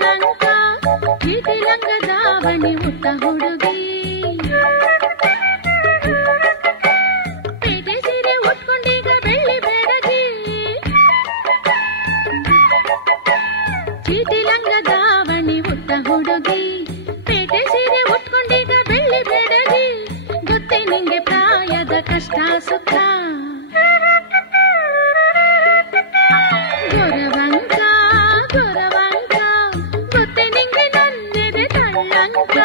ತಳ್ಳಂಕ ಚೀಟಿ ಲಂಗ ದಾವಣಿ ಉಟ್ಟ ಹುಡುಗಿ ಪೇಟೆ ಸೀರೆ ಉಟ್ಕೊಂಡೀಗ ಬೆಳ್ಳಿ ಬೆಡಗಿ ಚೀಟಿ ಲಂಗ ದಾವಣಿ ಉಟ್ಟ ಹುಡುಗಿ ಪೇಟೆ ಸೀರೆ ಉಟ್ಕೊಂಡೀಗ ಬೆಳ್ಳಿ ಬೆಡಗಿ ಗೊತ್ತೇ ನಿಂಗೆ ಪ್ರಾಯದ ಕಷ್ಟ ಸುಖ ಗೊರವಂಕ ಗೊರವಂಕ ಗೊತ್ತೇ ನಿಂಗೆ ನನ್ನೆದೆ ತಳ್ಳಂಕ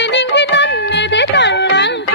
ಯಾಕೆ ನಿಂಗೆ ನನ್ನೆದೆ ಕಳ್ಳಂಕ?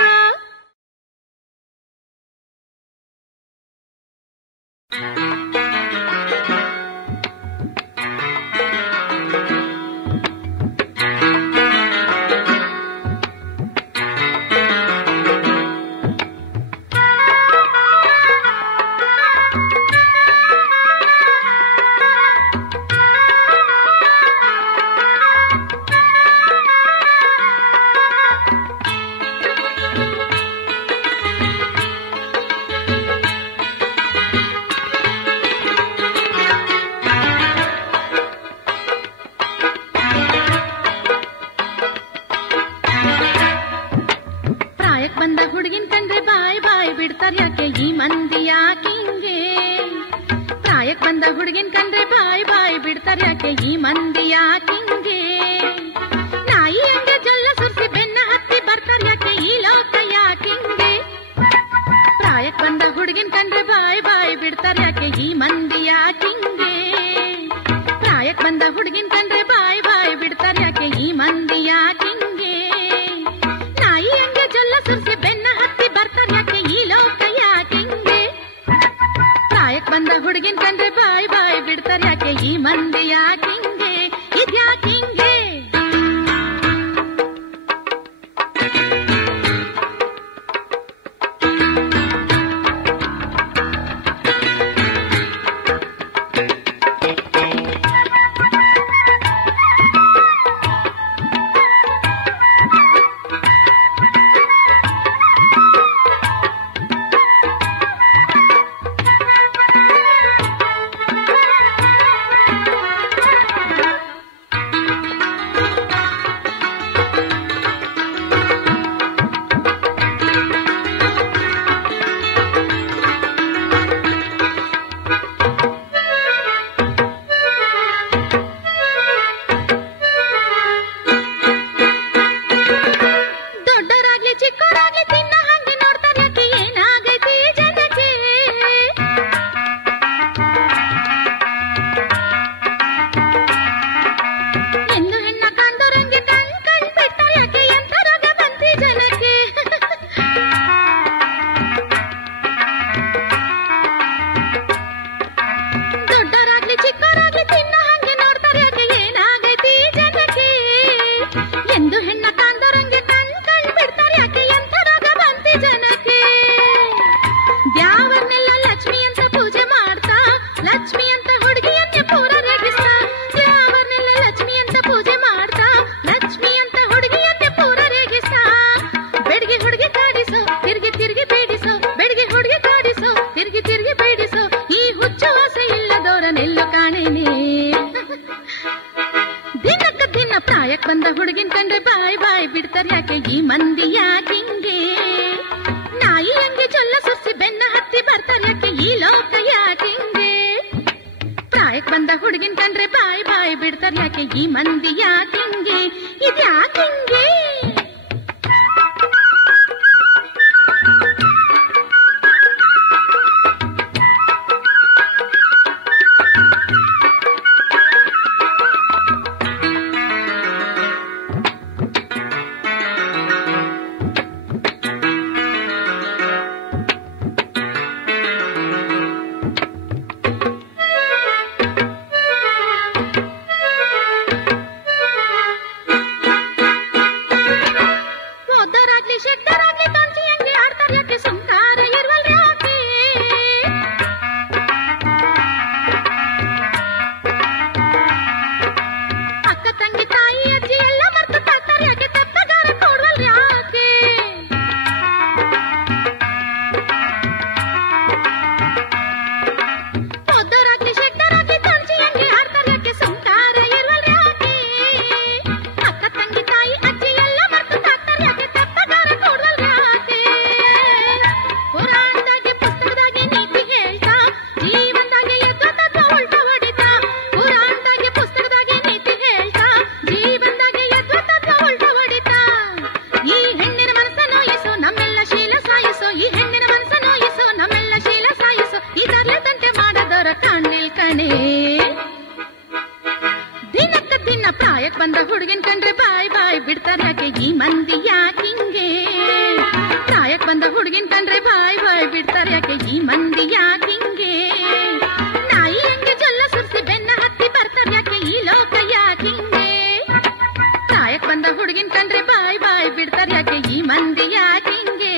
ಮಂದಿ ಯಾಕಿಂಗೆ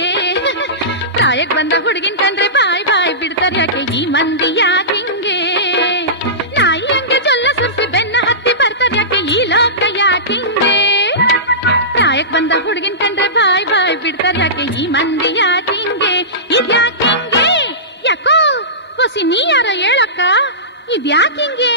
ಪ್ರಾಯಕ್ ಬಂದ ಹುಡುಗಿನ್ ಕಂಡ್ರೆ ಬಾಯ್ ಬಾಯ್ ಬಿಡ್ತಾರ ಯಾಕೆ ಈ ಮಂದಿ ಯಾಕಿಂಗೆ ನಾಯಿ ಹಂಗೆ ಜೊಲ್ಲ ಸುರ್ಸಿ ಬೆನ್ನ ಹತ್ತಿ ಬರ್ತಾರ ಯಾಕೆ ಈ ಲೋಕ ಯಾಕಿಂಗೆ ಪ್ರಾಯಕ್ ಬಂದ ಹುಡುಗಿನ್ ಕಂಡ್ರೆ ಬಾಯ್ ಬಾಯ್ ಬಿಡ್ತಾರ ಯಾಕೆ ಈ ಮಂದಿ ಯಾಕಿಂಗೆ ಇದ್ಯಾಕಿಂಗೆ ಯಾಕೋ ಹೊಸಿ ನೀ ಯಾರ ಹೇಳಕ್ಕ ಇದ್ಯಾಕಿಂಗೆ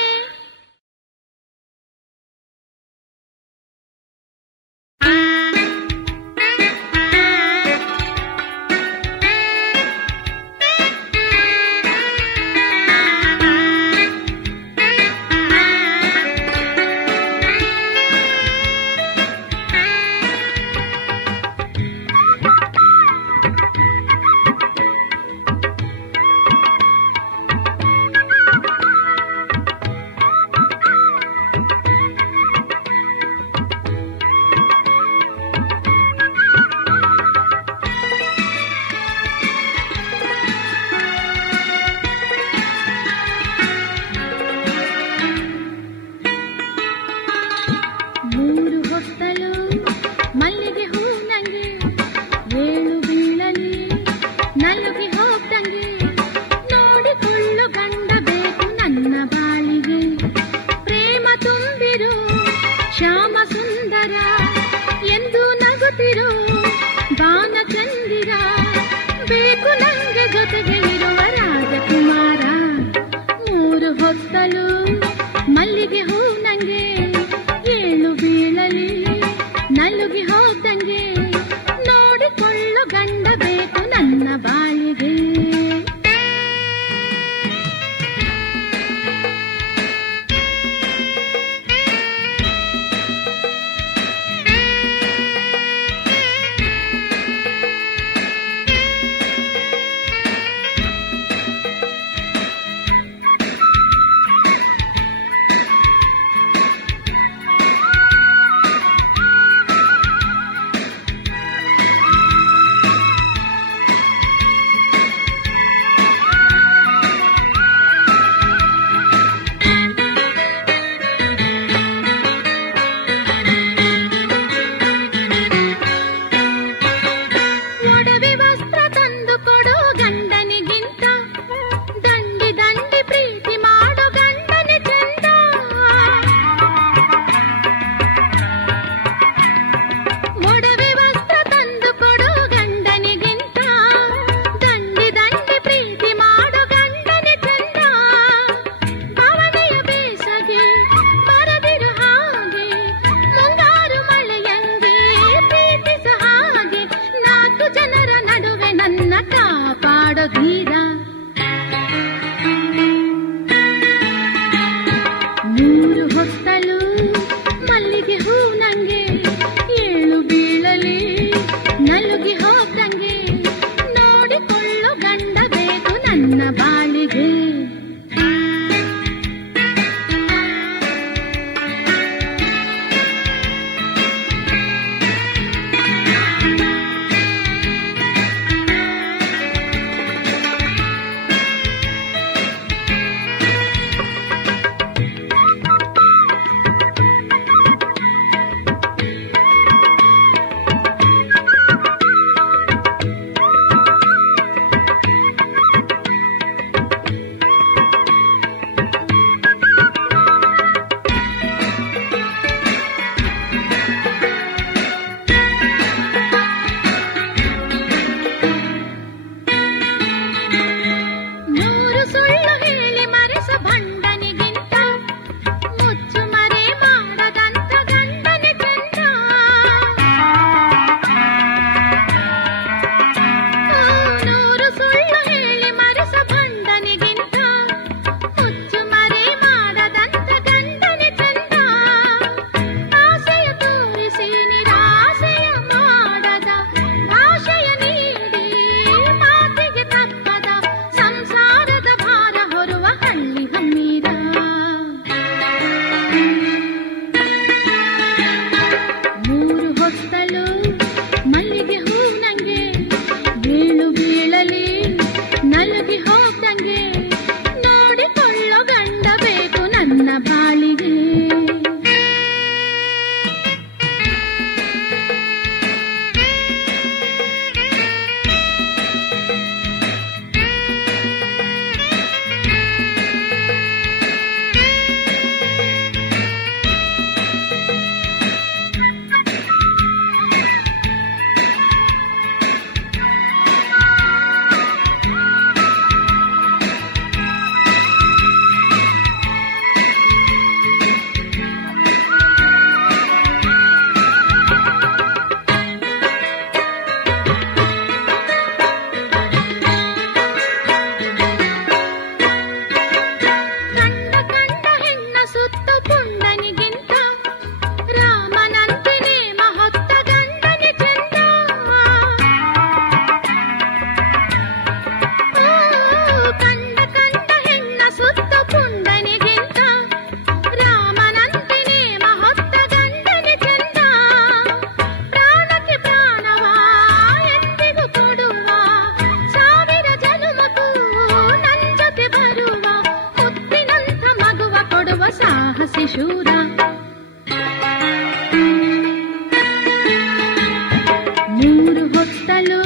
ಮೂರು ಹೊತ್ತಲು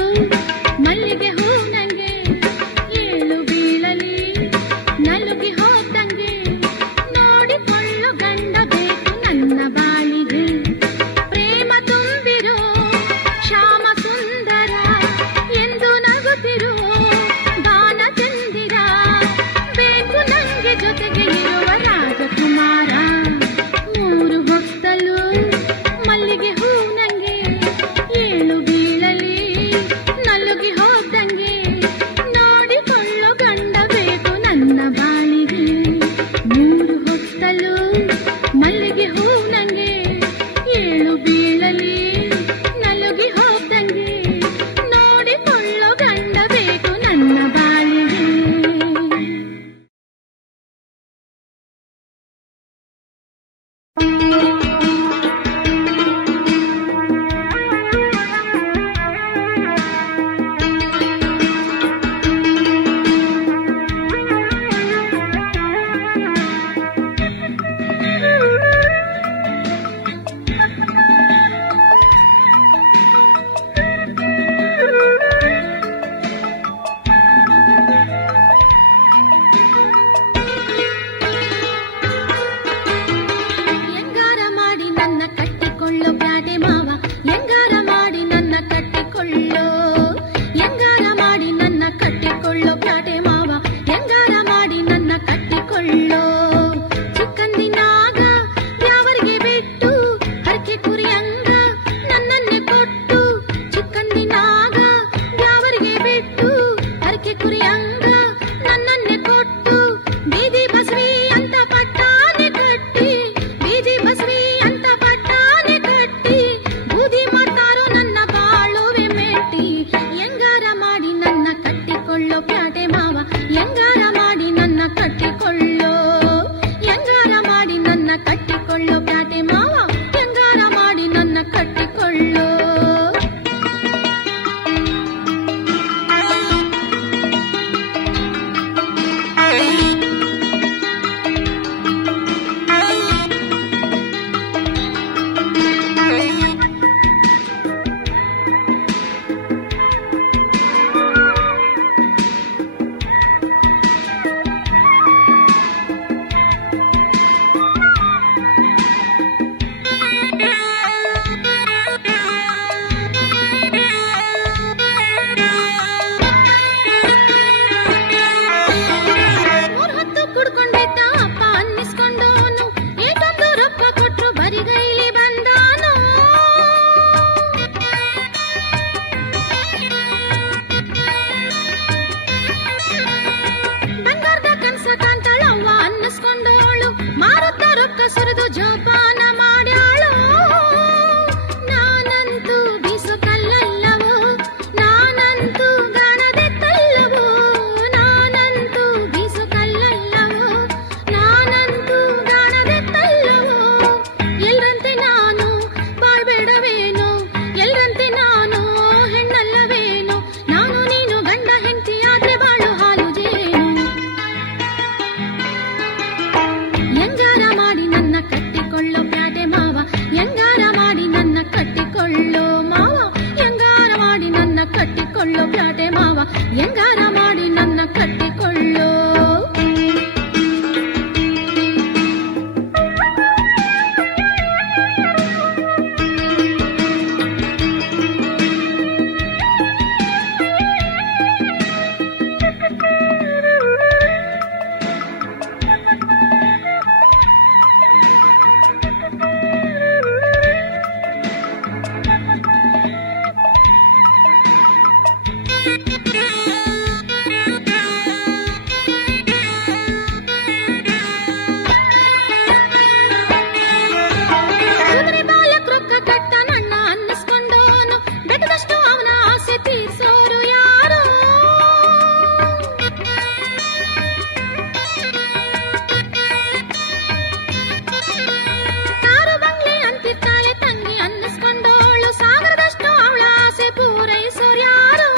ಮಲ್ಲಿಗೆ ಹೂ ನಂಗೆ ಏಳು ಬೀಳಲಿ ನಲುಗಿ ಹೋದಂಗೆ ನೋಡಿಕೊಳ್ಳು ಗಂಡ ಬೇಕು ನನ್ನ ಬಾಳಿಗೆ ಪ್ರೇಮ ತುಂಬಿರೋ ಶ್ಯಾಮ ಸುಂದರ ಎಂದು ನಗುತ್ತಿರೋ ಬಾನ ಚಂದಿರ ಬೇಕು ನಂಗೆ ಜೊತೆಗೆ ಇರುವ ರಾಜಕುಮಾರ ಮೂರು ಹೊತ್ತಲು ಮಲ್ಲಿಗೆ ಹೂ ನಂಗೆ ಏಳು ಬೀಳಲಿ ನಲುಗಿ ಹೋದಂಗೆ ನೋಡಿಕೊಳ್ಳೋ ಗಂಡ ಬೇಕು ನನ್ನ ಬಾಳಿಗೆ ಮೂರು ಹೊತ್ತಲು ಮಲ್ಲಿಗೆ ಹೂ ನಂಗೆ ಏಳು ಬೀಳಲಿ ನಲುಗಿ ಹೋದಂಗೆ ನೋಡಿಕೊಳ್ಳೋ ಗಂಡ ಬೇಕು ನನ್ನ ಬಾಳಿಗೆ. ಎಂಗಾರ ಮಾಡಿ ನನ್ನ ಕಟ್ಟಿಕೊಳ್ಳೋ ಪ್ಯಾಟೆ ಮಾವ ಎಂಗಾರ ಮಾಡಿ ನನ್ನ ಕಟ್ಟಿಕೊಳ್ಳೋ ಎಂಗಾರ ಮಾಡಿ ನನ್ನ ಕಟ್ಟಿಕೊಳ್ಳೋ ಪ್ಯಾಟೆ ಮಾವ ಎಂಗಾರ ಮಾಡಿ ನನ್ನ ಕಟ್ಟಿಕೊಳ್ಳೋ ಚಿಕ್ಕಂದಿನಾಗ ಯಾವರಿಗೆ ಬಿಟ್ಟು ಹರಕೆ ಕುರಿಯಂಗ ನನ್ನನ್ನೇ ಕೊಟ್ಟು ಚಿಕ್ಕಂದಿನಾಗ ಯಾವರಿಗೆ ಬಿಟ್ಟು ಹರಕೆ ಕುರಿಯಂಗ ನನ್ನನ್ನೇ ಕೊಟ್ಟು ಬೀದಿ ಬಸವಿ ಅಂತ ಪಟ್ಟಾನೆ ಕಟ್ಟಿ ಬೀದಿ ಬಸವಿ ಅಂತ ಪಟ್ಟಾನೆ ಕಟ್ಟಿ ಬೂದಿ ಮಾಡ್ತಾರೋ ನನ್ನ ಬಾಳುವೆ ಮೆಟ್ಟಿ ಎಂಗಾರ ಮಾಡಿ ನನ್ನ ಕಟ್ಟಿಕೊಳ್ಳೋ ಪ್ಯಾಟೆ ಮಾವ ಎಂಗಾರ ಮಾಡಿ ನನ್ನ ಕಟ್ಟಿಕೊಳ್ಳೋ ಎಂಗಾರ ಮಾಡಿ ನನ್ನ ಕಟ್ಟಿಕೊಳ್ಳೋ ಪ್ಯಾಟೆ ಮಾವ ಎಂಗಾರ ಮಾಡಿ ನನ್ನ ಕಟ್ಟಿಕೊಳ್ಳೋ. ಮೂರ್ ಹೊತ್ತು ಕುಡ್ಕೊಂಡೈತ ಅಪ್ಪ ಅನ್ನಿಸ್ಕೊಂಡೋನು ಏಟೊಂದು ರೊಕ್ಕ ಕೊಟ್ರು ಬರಿಗೈಲಿ ಬಂದಾನು ಬಂಗಾರದ ಕನ್ಸ ಕಾಂತಾಳ ಅವ್ವ ಅನ್ನಿಸ್ಕೊಂಡೋಳು ಮಾರುತ್ತ ರೊಕ್ಕ ಸುರಿದು ಜೋಪಾನ ಮಾಡ್ಯಾಳು ನಾನಂತೂ ಬೀಸು ಕಲ್ಲಲ್ಲವೋ ನಾನಂತೂ ಗಾಣದೆ ತಲ್ಲವೋ ನಾನಂತೂ ಬೀಸು ಕಲ್ಲಲ್ಲವೋ ನಾನಂತೂ ಗಾಣದೆ ತಲ್ಲವೋ ಎಲ್ರಂತೆ ನಾನು ಬಾಳ್ಬೇಡವೇನೋ ಎಲ್ರಂತೆ ನಾನು ಹೆಣ್ಣಲ್ಲವೇನೋ ನಾನು ನೀನು ಗಂಡ ಹೆಂಡತಿ ಆದ್ರೆ ಬಾಳು ಹಾಲು ಜೇನು ಎಂಗಾರ ಮಾಡಿ ನನ್ನ ಕಟ್ಟಿಕೊಳ್ಳೋ ಪ್ಯಾಟೆ ಮಾವ ಎಂಗಾರ ಮಾಡಿ ನನ್ನ ಕಟ್ಟಿಕೊಳ್ಳೋ ಮಾವ ಎಂಗಾರ ಮಾಡಿ ನನ್ನ ಕಟ್ಟಿಕೊಳ್ಳೋ ಪ್ಯಾಟೆ ಮಾವ ಎಂಗಾರ ಮಾಡಿ ನನ್ನ ಕಟ್ಟಿಕೊಳ್ಳೋ. ಕುದುರೆ ಬಾಲಕ್ ರೊಕ್ಕ ಕಟ್ಟ ನನ್ನ ಅನ್ನಿಸ್ಕೊಂಡೋನು ಬೆಟ್ಟದಷ್ಟು ಅವನ ಆಸೆ ತೀರ್ಸೋರು ಯಾರೋ ಕಾರು ಬಂಗ್ಲೆ ಅಂತಿರ್ತಾಳೆ ತಂಗಿ ಅನ್ನಿಸ್ಕೊಂಡೋಳು ಸಾಗರದಷ್ಟು ಅವಳ ಆಸೆ ಪೂರೈಸೋರು ಯಾರೋ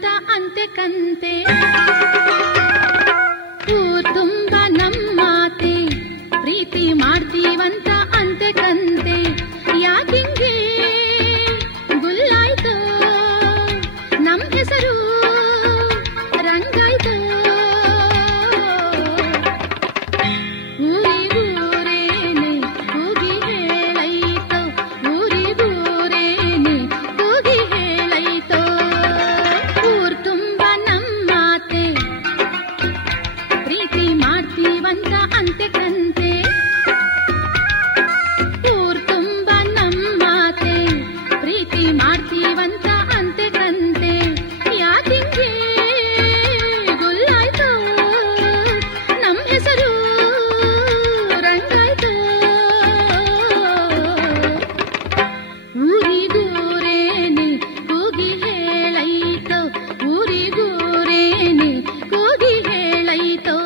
ಮಾಡ್ತೀವಂತ ಅಂತೆ ಕಂತೆ ಊರ್ ತುಂಬ ನಮ್ಮಾತೆ ಪ್ರೀತಿ ಮಾಡ್ತೀವಂತ ಅಂತೆ ಕಂತೆ ಯಾಕಿಂಗೆ ಗುಲ್ಲಾಯ್ತೋ ನಮ್ ಹೆಸರು ರಂಗಾಯ್ತೋ ಊರಿಗೂರೇನೆ ಕೂಗಿ ಹೇಳೈತೋ ಊರಿಗೂರೇನೆ ಕೂಗಿ ಹೇಳೈತೋ ಊರ್ ತುಂಬ ನಮ್ಮಾತೆ ಪ್ರೀತಿ ಮಾಡ್ತೀವಂತ ಅಂತೆ ಕಂತೆ ಊರ್ ತುಂಬ ನಮ್ಮಾತೆ ಪ್ರೀತಿ ಮಾಡ್ತೀವಂತ ಅಂತೆ ಕಂತೆ ಯಾಕಿಂಗೆ ಗುಲ್ಲಾಯ್ತೋ ನಮ್ ಹೆಸರು ರಂಗಾಯ್ತೋ ಊರಿಗೂರೇನೆ ಕೂಗಿ ಹೇಳೈತೋ ಊರಿಗೂರೇನೆ ಕೂಗಿ ಹೇಳೈತೋ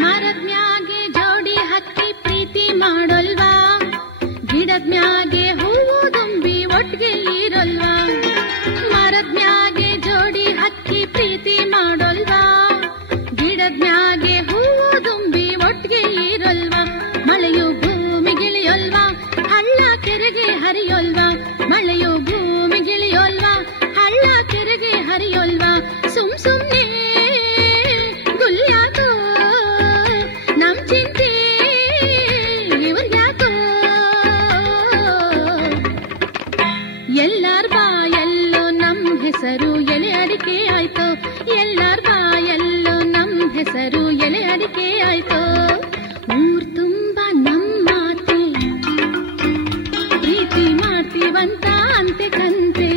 ಮರದ್ಮ್ಯಾಗೆ ಜೋಡಿ ಹಕ್ಕಿ ಪ್ರೀತಿ ಮಾಡೋಲ್ವಾ ಗಿಡದ್ಮ್ಯಾಗೆ ಹೂವು ದುಂಬಿ ಒಟ್ಟಿಗೆ ಇರೋಲ್ವಾ ಮರದ್ಮ್ಯಾಗೆ ಜೋಡಿ ಹಕ್ಕಿ ಪ್ರೀತಿ ಮಾಡೋಲ್ವಾ ಗಿಡದ್ಮ್ಯಾಗೆ ಹೂವು ದುಂಬಿ ಒಟ್ಟಿಗೆ ಇರೋಲ್ವಾ ಮಳೆಯು ಭೂಮಿಗಿಳಿಯೋಲ್ವಾ ಹಳ್ಳ ಕೆರೆಗೆ ಹರಿಯೋಲ್ವಾ ಮಳೆಯು ಭೂಮಿಗಿಳಿಯೋಲ್ವಾ ಹಳ್ಳ ಕೆರೆಗೆ ಹರಿಯೋಲ್ವಾ ಸುಮ್ ಸುಮ್ನೆ ಗುಲ್ಯಾಕೋ ನಮ್ ಚಿಂತೆ ಇವ್ರ್ಯಾಕೋ ಎಲ್ಲಾರ್ ಬಾಯಲ್ಲೋ ನಮ್ ಹೆಸರು ಎಲೆ ಅಡಿಕೆ ಆಯ್ತೋ ಎಲ್ಲಾರ್ ಬಾಯಲ್ಲೋ ನಮ್ ಹೆಸರು ಎಲೆ ಅಡಿಕೆ ಆಯ್ತೋ ಊರ್ ತುಂಬ ನಮ್ಮಾತೆ ಪ್ರೀತಿ ಮಾಡ್ತೀವಂತ ಅಂತೆ ಕಂತೆ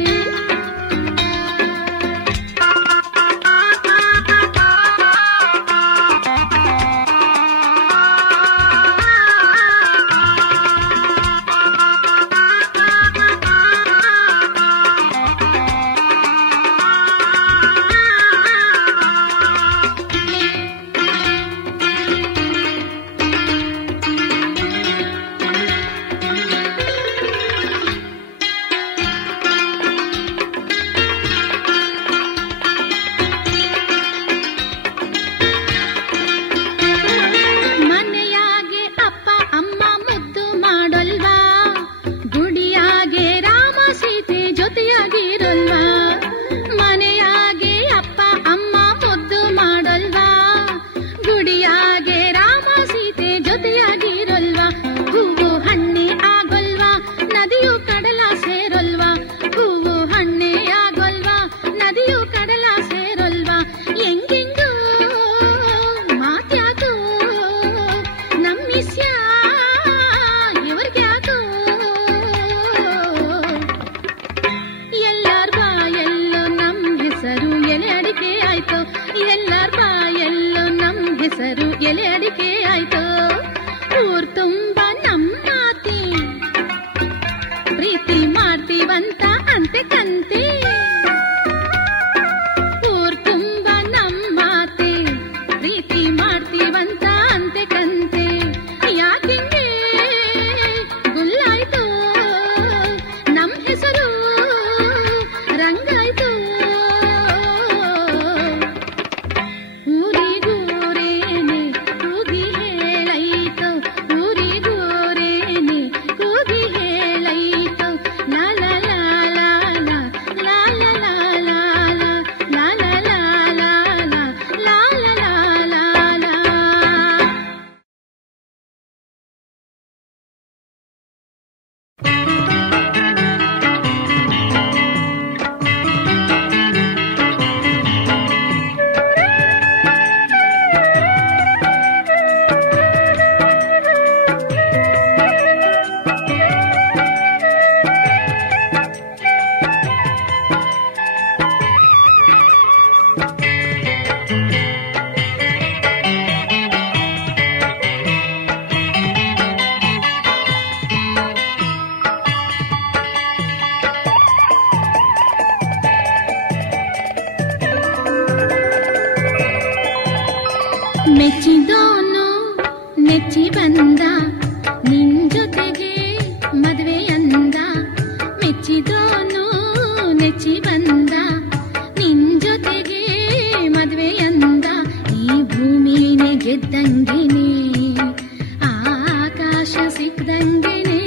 ಮನೆಯಾಗೆ ಅಪ್ಪ ಅಮ್ಮ ಮುದ್ದು ಮಾಡೋಲ್ವಾ ಗುಡಿಯಾಗೆ ರಾಮ ಸೀತೆ ಜೊತೆಯಾಗಿರೋಲ್ವಾ ಮನೆಯಾಗೆ ಅಪ್ಪ ಅಮ್ಮ ಮುದ್ದು ಮಾಡೋಲ್ವಾ ಗುಡಿಯಾಗೆ ರಾಮ ಸೀತೆ ಜೊತೆಯಾಗಿರೋಲ್ವಾ ಹೂವು ಹಣ್ಣೆ ಆಗೋಲ್ವಾ ನದಿಯು ಕಡಲ ಸೇರೋಲ್ವಾ ಹೂವು ಹಣ್ಣೆ ಆಗೋಲ್ವಾ ನದಿಯು ಕಡಲ ಸೇರೋಲ್ವಾ ಹೆಂಗೆಂಗೋ ಮಾತ್ಯಾಕೋ ನಮ್ಮಿಸ್ಯ ಇವ್ರಿಗ್ಯಾಕೋ ಎಲ್ಲಾರ್ ಬಾಯಲ್ಲೋ ನಮ್ ಹೆಸರು ಎಲೆ ಅಡಿಕೆ ಆಯ್ತೋ ಎಲ್ಲಾರ್ ಬಾಯಲ್ಲೋ ನಮ್ ಹೆಸರು ಎಲೆ ಅಡಿಕೆ ಆಯ್ತೋ ಊರ್ ತುಂಬ ನಮ್ಮಾತೆ ಪ್ರೀತಿ ಮಾಡ್ತೀವಂತ ಅಂತೆ ಕಂತೆ ಊರ್ ತುಂಬ ನಮ್ಮಾತೆ ಪ್ರೀತಿ ಮಾಡ್ತೀವಂತ ಅಂತೆ ಕಂತೆ ಯಾಕಿಂಗೆ ಗುಲ್ಲಾಯ್ತೋ ನಮ್ ಹೆಸರು ರಂಗಾಯ್ತೋ ಮೆಚ್ಚಿದೋನು ನೆಚ್ಚಿ ಬಂದ ನಿನ್ ಜೊತೆಗೆ ಮದುವೆ ಅಂದ. ಮೆಚ್ಚಿದೋನು ನೆಚ್ಚಿ ಬಂದ ನಿನ್ ಜೊತೆಗೆ ಮದುವೆ ಅಂದ. ಈ ಭೂಮಿನೇ ಗೆದ್ದಂಗೆನೆ ಆಕಾಶ ಸಿಕ್ಕದಂಗೆನೆ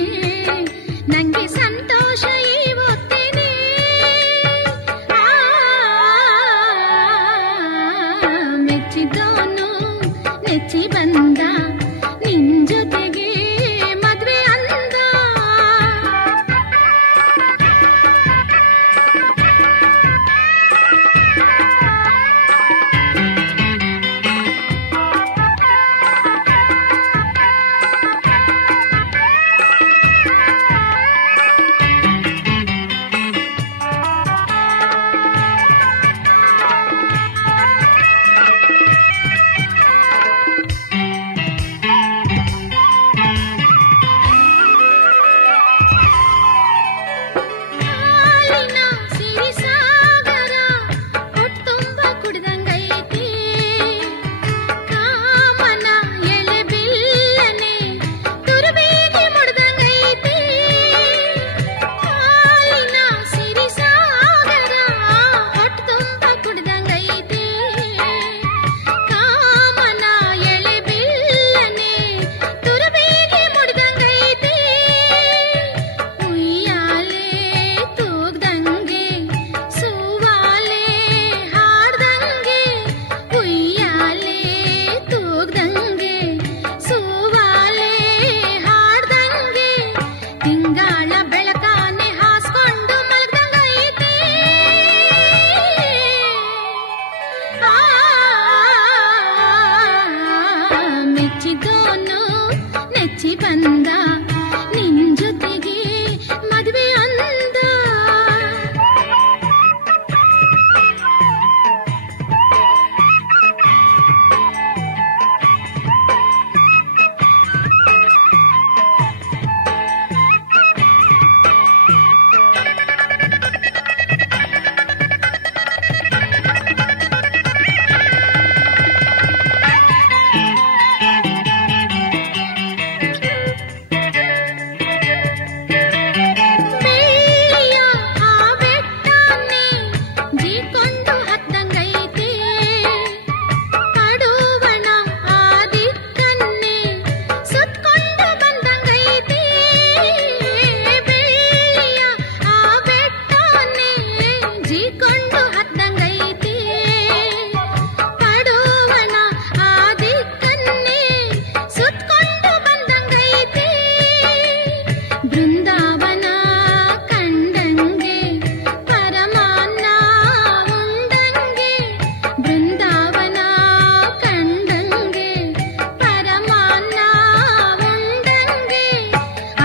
ನಂಗೆ ಸಂತೋಷ ಇವತ್ತೇನೆ. ಮೆಚ್ಚಿದೋನು ನೆಚ್ಚಿ ಬಂದ ನಿನ್ ಜೊತೆಗೆ ಮದ್ವೆ ಅಂದ. ಮೆಚ್ಚಿದೋನು ನೆಚ್ಚಿ ಬಂದ ನಿನ್ ಜೊತೆಗೆ ಮದುವೆ ಅಂದ. ಬೃಂದಾವನ ಕಂಡಂಗೆ ಪರಮಾನ್ನ ಉಂಡಂಗೆ, ಬೃಂದಾವನ ಕಂಡಂಗೆ ಪರಮಾನ್ನ ಉಂಡಂಗೆ,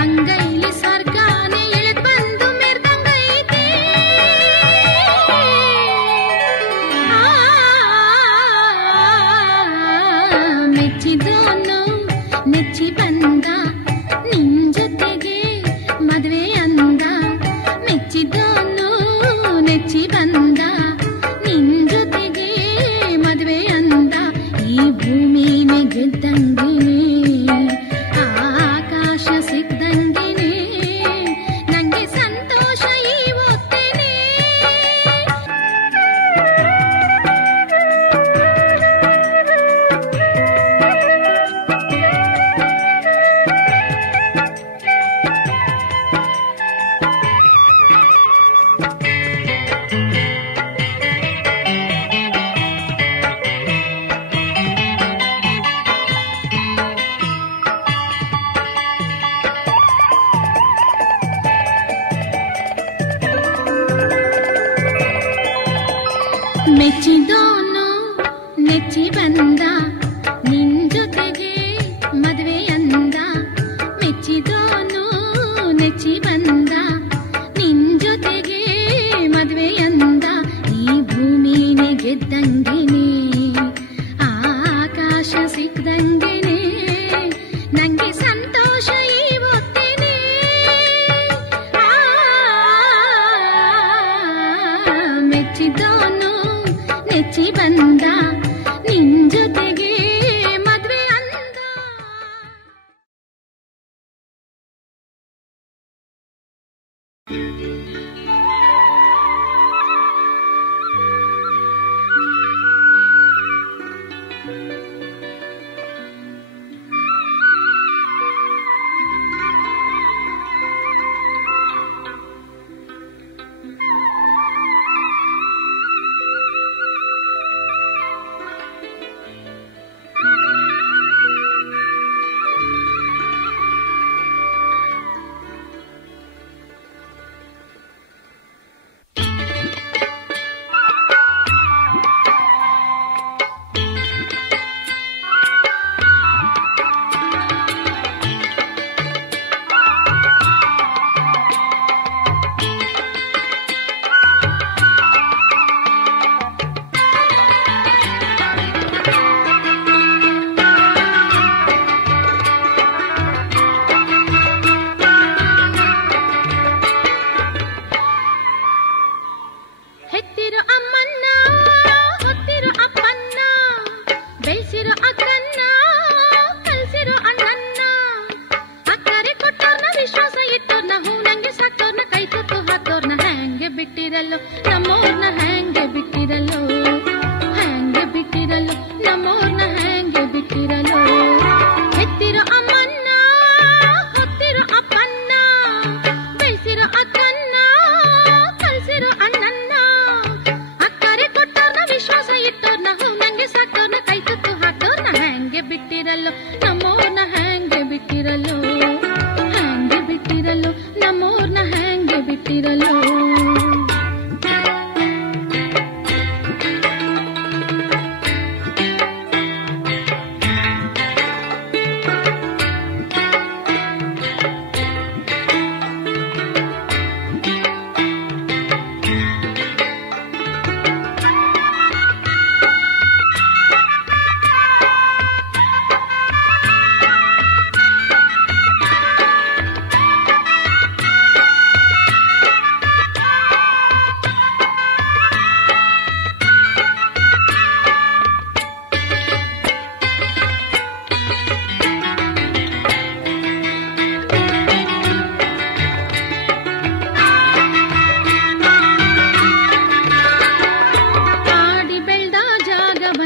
ಅಂಗೈಲಿ ಸ್ವರ್ಗಾನೆ ಇಳಿದ್ ಬಂದು ಮೆರ್ದಂಗೈತೆ. ಮೆಚ್ಚಿದೋನು ನೆಚ್ಚಿ ಬಂದ ನಿನ್ ಜೊತೆಗೆ ಮದುವೆ ಅಂದ. ಮೆಚ್ಚಿದೋನು ನೆಚ್ಚಿ ಬಂದ ನಿನ್ ಜೊತೆಗೆ ಮದುವೆ ಅಂದ. ಈ ಭೂಮಿನೇ ಗೆದ್ದಂಗೆನೆ ಆಕಾಶ ಸಿಕ್ಕದಂಗೆನೆ ನಂಗೆ ಸಂತೋಷ ಇವತ್ತೇನೆ. ಮೆಚ್ಚಿದೋನು ನೆಚ್ಚಿ ಬಂದ ನಿನ್ ಜೊತೆಗೆ ಮದುವೆ ಅಂದ. ಮೆಚ್ಚಿದೋನು ನೆಚ್ಚಿ ಬಂದ ನಿನ್ ಜೊತೆಗೆ ಮದುವೆ ಅಂದ. ಈ ಭೂಮಿನೇ ಗೆದ್ದಂಗೆನೆ ಆಕಾಶ ಸಿಕ್ಕದಂಗೆನೆ ನಂಗೆ ಸಂತೋಷ ಇವತ್ತೇನೆ. ಮೆಚ್ಚಿದೋನು ನೆಚ್ಚಿ ಬಂದ ನಿನ್ ಜೊತೆಗೆ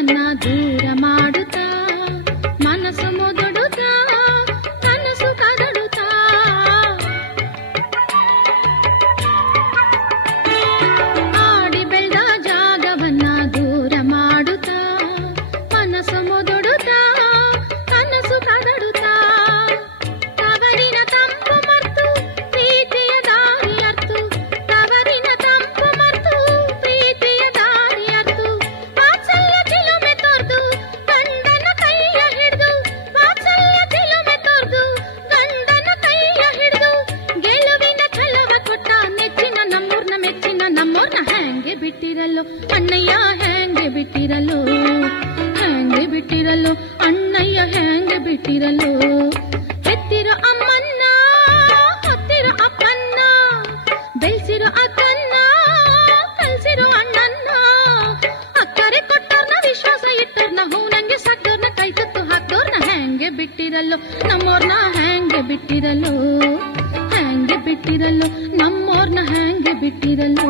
ಜಾಗವನ್ನ ದೂರ ಮಾಡುತ್ತಾ ಮನಸ್ಸು ಮುದುಡುತ್ತಾ ಕನಸು ಕದಡುತ್ತಾ ಆಡಿ ಬೆಳೆದ ಜಾಗವನ್ನ ದೂರ ಮಾಡುತ್ತಾ ಮನಸ್ಸು ಮುದುಡುತ್ತಾ ಕನಸು ಕದಡುತ್ತಾ ತವರಿನ ತಂಪು ಮರ್ತು ಪ್ರೀತಿಯ ದಾರಿ ಅರ್ತು ತವರಿನ ತಂಪು ಮರ್ತು ಪ್ರೀತಿಯ ದಾರಿ ಅರ್ತು ವಾತ್ಸಲ್ಯ ಚಿಲುಮೆ ತೋರ್ದು ಗಂಡನ ಕೈಯ ಹಿಡಿದು ವಾತ್ಸಲ್ಯ ಚಿಲುಮೆ ತೋರ್ದು ಗಂಡನ ಕೈಯ ಹಿಡಿದು ಗೆಲುವಿನ ಛಲವ ಕೊಟ್ಟ ನೆಚ್ಚಿನ ನಮ್ಮೂರ್ನ ಮೆಚ್ಚಿನ ನಮ್ಮೂರ್ನ ಹ್ಯಾಂಗೆ ಬಿಟ್ಟಿರಲು ಅಣ್ಣಯ್ಯ ಹ್ಯಾಂಗೆ ಬಿಟ್ಟಿರಲು ಹ್ಯಾಂಗೆ ಬಿಟ್ಟಿರಲು ಅಣ್ಣಯ್ಯ ಹ್ಯಾಂಗೆ ಬಿಟ್ಟಿರಲು ಹೆತ್ತಿರೋ ಅಮ್ಮನ್ನ ಹೊತ್ತಿರೋ ಅಪ್ಪನ್ನ ಬೆಳೆಸಿರೋ ಅಕ್ಕನ್ನ ಕಲ್ಸಿರೋ ಅಣ್ಣನ್ನ ಅಕ್ಕರೆ ಕೊಟ್ಟೋರ್ನ ವಿಶ್ವಾಸ ಇಟ್ಟೋರ್ನ ಹೂನಂಗೆ ಸಟ್ಟೋರ್ನ ಕೈ ತುತ್ತು ಹಾಕೋರ್ನ ಹ್ಯಾಂಗೆ ಬಿಟ್ಟಿರಲು ನಮ್ಮೋರ್ನ ಹ್ಯಾಂಗೆ ಬಿಟ್ಟಿರಲು ಹ್ಯಾಂಗೆ ಬಿಟ್ಟಿರಲು ನಮ್ಮೋರ್ನ ಹ್ಯಾಂಗೆ ಬಿಟ್ಟಿರಲು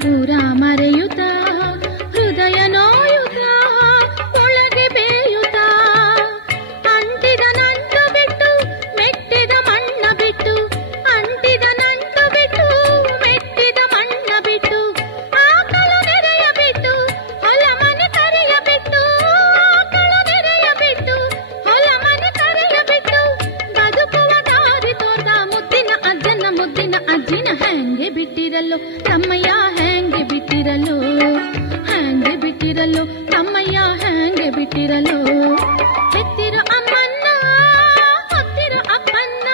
ಪೂರ ಮರೆಯುತ್ತ ಹೃದಯ ನೋಯುತ್ತ ಒಳಗೆ ಬೇಯುತ್ತ ಅಂಟಿದ ನಂಟು ಬಿಟ್ಟು ಮೆಟ್ಟಿದ ಮಣ್ಣ ಬಿಟ್ಟು ಅಂಟಿದ ನಂಟು ಬಿಟ್ಟು ಮೆಟ್ಟಿದ ಮಣ್ಣ ಬಿಟ್ಟು ಆಕಳು ನೆರೆಯ ಬಿಟ್ಟು ಹೊಲ ಮನೆ ಕರೆಯ ಬಿಟ್ಟು ಆಕಳು ನೆರೆಯ ಬಿಟ್ಟು ಹೊಲ ಮನೆ ಕರೆಯ ಬಿಟ್ಟು ಬದುಕುವ ದಾರಿ ತೋರ್ದ ಮುದ್ದಿನ ಅಜ್ಜಿನ ಹ್ಯಾಂಗೆ ಬಿಟ್ಟಿರಲು ತಮ್ಮಯ್ಯ ಹ್ಯಾಂಗೆ ಬಿಟ್ಟಿರಲು ಹ್ಯಾಂಗೆ ಬಿಟ್ಟಿರಲು ತಮ್ಮಯ್ಯ ಹ್ಯಾಂಗೆ ಬಿಟ್ಟಿರಲು ಹೆತ್ತಿರೋ ಅಮ್ಮನ್ನ ಹೊತ್ತಿರೋ ಅಪ್ಪನ್ನ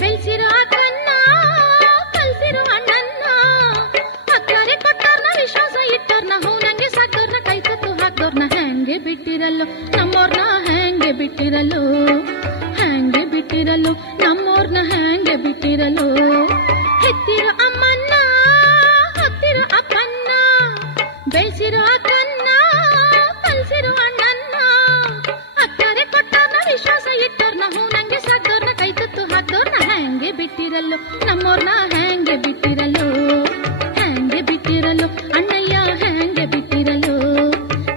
ಬೆಳೆಸಿರೋ ಅಕ್ಕನ್ನ ಕಲ್ಸಿರೋ ಅಣ್ಣನ್ನ ಅಕ್ಕರೆ ಕೊಟ್ಟೋರ್ನ ವಿಶ್ವಾಸ ಇಟ್ಟೋರ್ನ ಹೂನಂಗೆ ಸಾಕೋರ್ನ ಕೈ ತುತ್ತು ಹಾಕೋರ್ನ ಹ್ಯಾಂಗೆ ಬಿಟ್ಟಿರಲು ನಮ್ಮೋರ್ನ ಹ್ಯಾಂಗೆ ಬಿಟ್ಟಿರಲು ಹ್ಯಾಂಗೆ ಬಿಟ್ಟಿರಲು ನಮ್ಮೋರ್ನ ಹ್ಯಾಂಗೆ ಬಿಟ್ಟಿರಲು ಹೆತ್ತಿರೋ ಅಮ್ಮನ್ನ ಹೊತ್ತಿರೋ ಅಪ್ಪನ್ನ ಬೆಳೆಸಿರೋ ಅಕ್ಕನ್ನ ಕಲ್ಸಿರೋ ಅಣ್ಣನ್ನ ಅಕ್ಕರೆ ಕೊಟ್ಟೋರ್ನ ವಿಶ್ವಾಸ ಇಟ್ಟೋರ್ನ ಹೂನಂಗೆ ಸಾಕೋರ್ನ ಕೈ ತುತ್ತು ಹಾಕೋರ್ನ ಹ್ಯಾಂಗೆ ಬಿಟ್ಟಿರಲು ನಮ್ಮೋರ್ನ ಹ್ಯಾಂಗೆ ಬಿಟ್ಟಿರಲು ಹ್ಯಾಂಗೆ ಬಿಟ್ಟಿರಲು ಅಣ್ಣಯ್ಯ ಹ್ಯಾಂಗೆ ಬಿಟ್ಟಿರಲು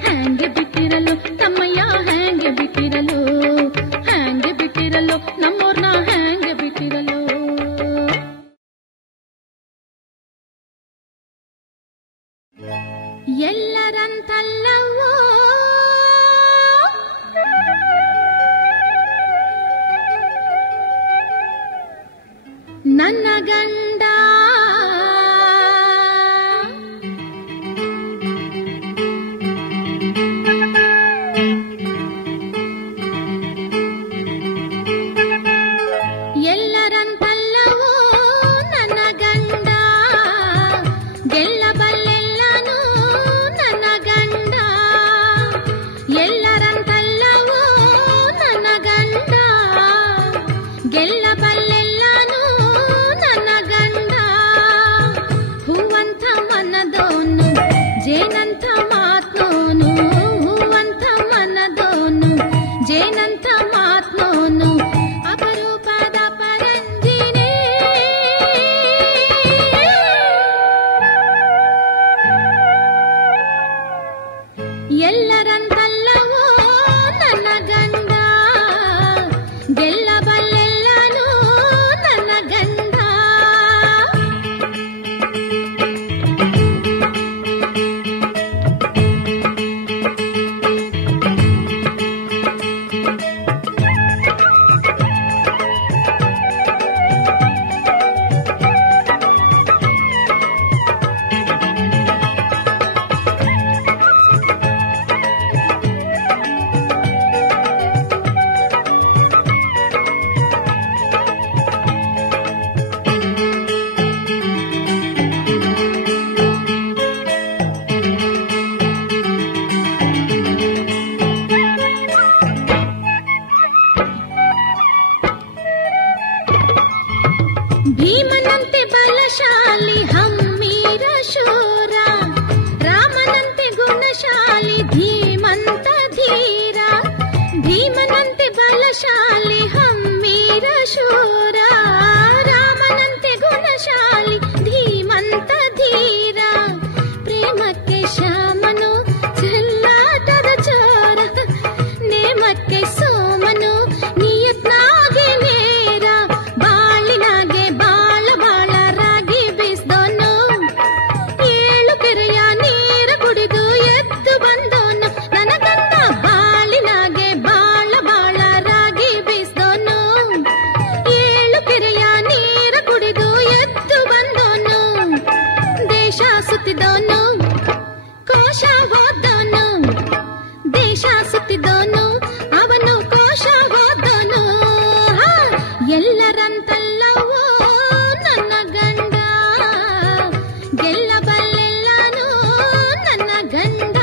ಹ್ಯಾಂಗೆ ಬಿಟ್ಟಿರಲು ತಮ್ಮಯ್ಯ ಹ್ಯಾಂಗೆ ಬಿಟ್ಟಿರಲು ಹ್ಯಾಂಗೆ ಬಿಟ್ಟಿರಲು ನಮ್ಮೋರ್ನ ಹ್ಯಾಂಗೆ ಬಿಟ್ಟಿರಲು ಎಲ್ಲರಂತಲ್ಲವೋ ನನ್ನ ಗಂಡ ಎಲ್ಲರಂತಲ್ಲವೋ ನನ್ನ ಗಂಡ ಗೆಲ್ಲಬಲ್ಲೆಲ್ಲನೂ ನನ್ನ ಗಂಡ ಎಲ್ಲರಂತಲ್ಲವೋ ನನ್ನ ಗಂಡ ಗೆಲ್ಲಬಲ್ಲೆಲ್ಲನೂ ನನ್ನ ಗಂಡ ಹೂವಂತ ಮನದೋನು ಜೇನಂತ ಮಾತ್ನೋನು ಹೂವಂತ ಮನದೋನು ಜೇನಂತ ಮಾತ್ನೋನು ಅಪರೂಪದ ಪರಂಜಿನೇ ಎಲ್ಲರಂತಲ್ಲವೋ ನನ್ನ ಗಂಡ ಗೆಲ್ಲಬಲ್ಲೆಲ್ಲನೂ ನನ್ನ ಗಂಡ ಮಾತಾಡ್ತಿದ್ದೋನು ಅವನು ಕೋಶ ಓದೋನು. ಎಲ್ಲರಂತಲ್ಲವೋ ನನ್ನ ಗಂಡ, ಗೆಲ್ಲಬಲ್ಲೆಲ್ಲಾನು ನನ್ನ ಗಂಡ.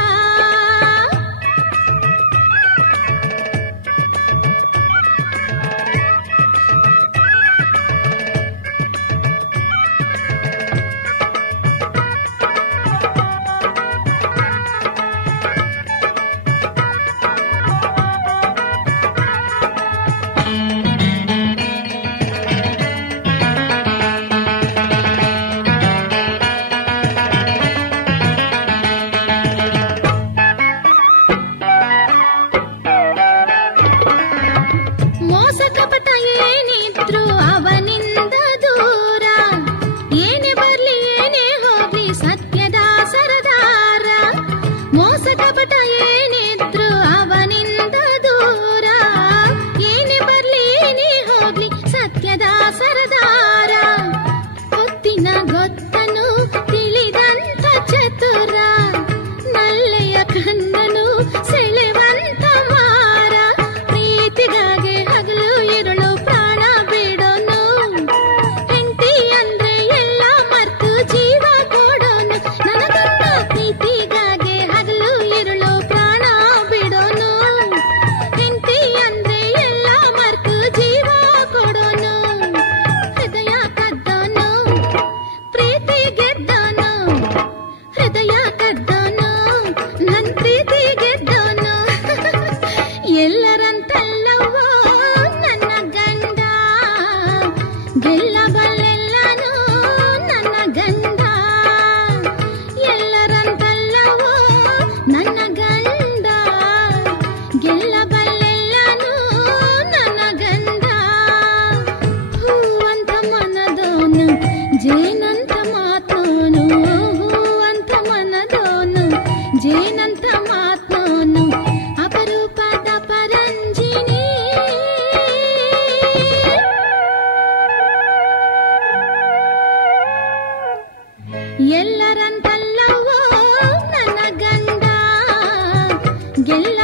ಮೋಸ ಕಪಟ ಏನಿದ್ರು ಅವನಿಂದ ದೂರ, ಏನೇ ಬರ್ಲಿ ಏನೇ ಹೋಗ್ಲಿ ಸತ್ಯದ ಸರದಾರ. ಮೋಸ ಕಪಟ ಏನಿದ್ರು ಅವನಿಂದ ದೂರ, ಏನೇ ಬರ್ಲಿ ಏನೇ ಹೋಗ್ಲಿ ಸತ್ಯದ ಸರದಾರ. ಹೊತ್ತಿನ ಗೊತ್ತನು ತಿಳಿದಂತ ಚತುರ, ನಲ್ಲೆಯ ಕಣ್ಣನು ಸೆಳೆವಂತ ಮಾರ. ಪ್ರೀತಿಗಾಗಿ ಹಗಲು ಇರುಳು ಪ್ರಾಣ ಬಿಡೋನು, ಹೆಂಡತಿ ಅಂದ್ರೆ ಎಲ್ಲ ಮರ್ತು ಜೀವ ಕೊಡೋನು. ನನಗನ್ನ ಪ್ರೀತಿಗಾಗಿ ಹಗಲು ಇರುಳು ಪ್ರಾಣ ಬಿಡೋನು, ಹೆಂಡತಿ ಅಂದ್ರೆ ಎಲ್ಲ ಮರ್ತು ಜೀವ ಕೊಡೋನು. ಹೃದಯ ಕದ್ದೋನು, ಪ್ರೀತಿ ಗೆದ್ದೋನು, ಹೃದಯ ಕದ್ದೋನು, ನನ್ ಪ್ರೀತಿ ಗೆದ್ದೋನು. ಎಲ್ಲರಂತಲ್ಲವೋ ನನ್ನ ಗಂಡ, ಗೆಲ್ಲಬಲ್ಲೆಲ್ಲಾನು ನನ್ನ ಗಂಡ. ಎಲ್ಲರಂತಲ್ಲವೋ ನನ್ನ ಗಂಡ, ಗೆಲ್ಲಬಲ್ಲೆಲ್ಲಾನು ನನ್ನ ಗಂಡ. ಹೂವಂತ ಮನದೋನು, ಜೇನಂತ ಮಾತೋನು, ಹೂವಂತ ಮನದೋನು, ಜೇನಂತ ಮಾತೋನು, ಅಪರೂಪದ ಪರಂಜಿನಿ. ಎಲ್ಲರಂತಲ್ಲವೋ ನನ್ನ ಗಂಡ, ಗೆಲ್ಲ